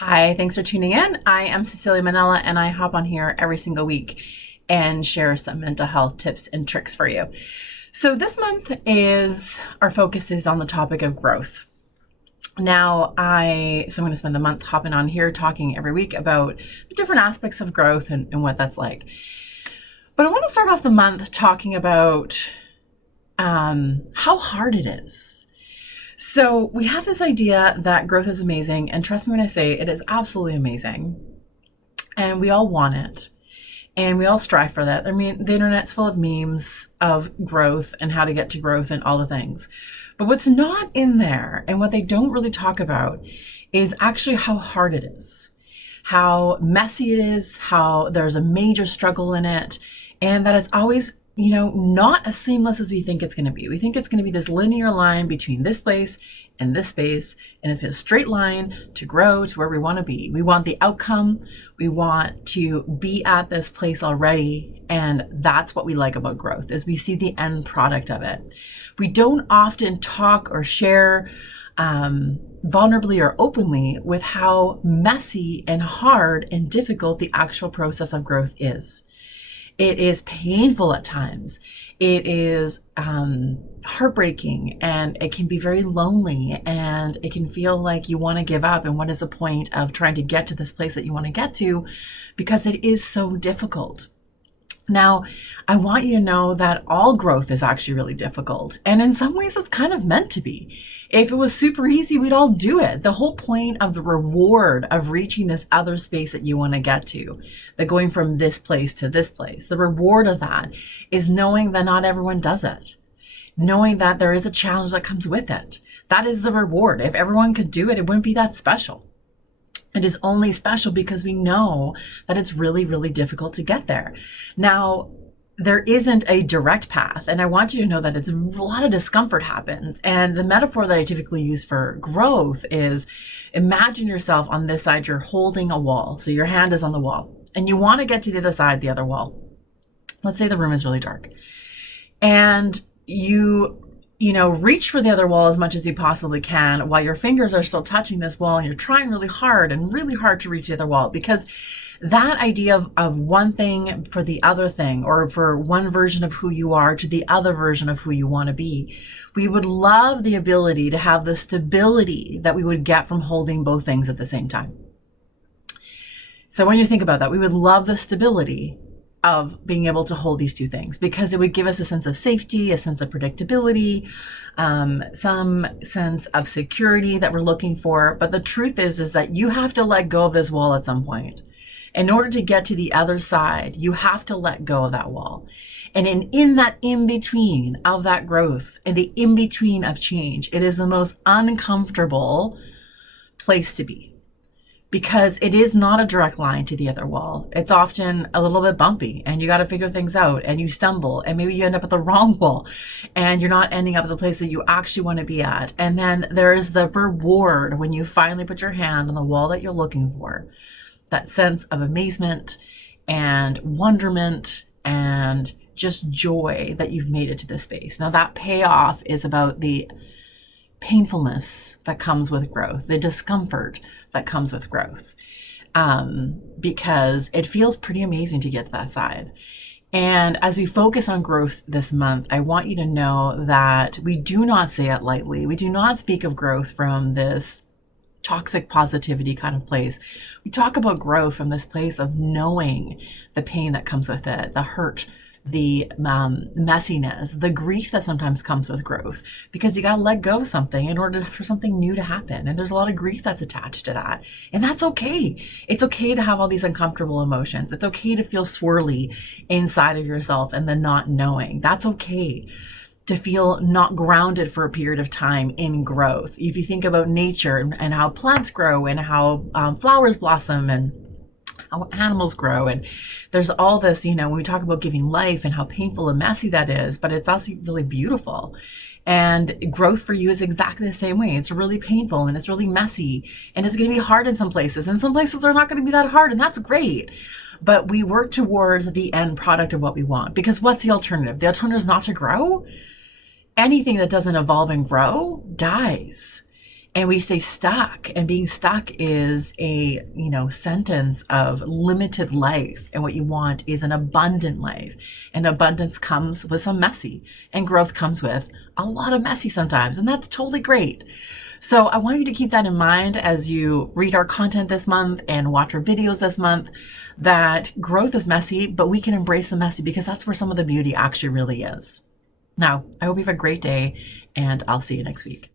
Hi, thanks for tuning in. I am Cecilia Manella, and I hop on here every single week and share some mental health tips and tricks for you. So this month our focus is on the topic of growth. Now, I'm going to spend the month hopping on here talking every week about the different aspects of growth and what that's like. But I want to start off the month talking about how hard it is. So we have this idea that growth is amazing, and trust me when I say it is absolutely amazing. And we all want it, and we all strive for that. I mean, the internet's full of memes of growth and how to get to growth and all the things. But what's not in there, and what they don't really talk about, is actually how hard it is, how messy it is, how there's a major struggle in it, and that it's always not as seamless as we think it's going to be. We think it's going to be this linear line between this place and this space, and it's a straight line to grow to where we want to be. We want the outcome. We want to be at this place already, and that's what we like about growth, is we see the end product of it. We don't often talk or share vulnerably or openly with how messy and hard and difficult the actual process of growth is. It is painful at times. It is heartbreaking, and it can be very lonely, and it can feel like you want to give up. And what is the point of trying to get to this place that you want to get to? Because it is so difficult. Now, I want you to know that all growth is actually really difficult. And in some ways, it's kind of meant to be. If it was super easy, we'd all do it. The whole point of the reward of reaching this other space that you want to get to, the going from this place to this place, the reward of that is knowing that not everyone does it. Knowing that there is a challenge that comes with it. That is the reward. If everyone could do it, it wouldn't be that special. It is only special because we know that it's really, really difficult to get there. Now, there isn't a direct path, and I want you to know that a lot of discomfort happens. And the metaphor that I typically use for growth is, imagine yourself on this side, you're holding a wall. So your hand is on the wall, and you want to get to the other side, the other wall. Let's say the room is really dark. And you reach for the other wall as much as you possibly can while your fingers are still touching this wall, and you're trying really hard to reach the other wall, because that idea of one thing for the other thing, or for one version of who you are to the other version of who you want to be, we would love the ability to have the stability that we would get from holding both things at the same time. So when you think about that, we would love the stability of being able to hold these two things, because it would give us a sense of safety, a sense of predictability, some sense of security that we're looking for. But the truth is that you have to let go of this wall at some point. In order to get to the other side, you have to let go of that wall. And in that in-between of that growth, and the in-between of change, it is the most uncomfortable place to be. Because it is not a direct line to the other wall. It's often a little bit bumpy, and you got to figure things out, and you stumble, and maybe you end up at the wrong wall, and you're not ending up at the place that you actually want to be at. And then there's the reward when you finally put your hand on the wall that you're looking for. That sense of amazement and wonderment and just joy that you've made it to this space. Now, that payoff is about the painfulness that comes with growth, the discomfort that comes with growth, because it feels pretty amazing to get to that side. And as we focus on growth this month, I want you to know that we do not say it lightly. We do not speak of growth from this toxic positivity kind of place. We talk about growth from this place of knowing the pain that comes with it, the hurt, the messiness, the grief that sometimes comes with growth, because you got to let go of something in order for something new to happen. And there's a lot of grief that's attached to that. And that's okay. It's okay to have all these uncomfortable emotions. It's okay to feel swirly inside of yourself and the not knowing. That's okay to feel not grounded for a period of time in growth. If you think about nature and how plants grow and how flowers blossom and how animals grow, and there's all this, when we talk about giving life and how painful and messy that is, but it's also really beautiful. And growth for you is exactly the same way. It's really painful, and it's really messy, and it's going to be hard in some places, and some places are not going to be that hard, and that's great. But we work towards the end product of what we want, because what's the alternative? The alternative is not to grow. Anything that doesn't evolve and grow dies. and we stay stuck, and being stuck is a sentence of limited life, and what you want is an abundant life, and abundance comes with some messy, and growth comes with a lot of messy sometimes, and that's totally great. So I want you to keep that in mind as you read our content this month and watch our videos this month, that growth is messy, but we can embrace the messy because that's where some of the beauty actually really is. Now, I hope you have a great day, and I'll see you next week.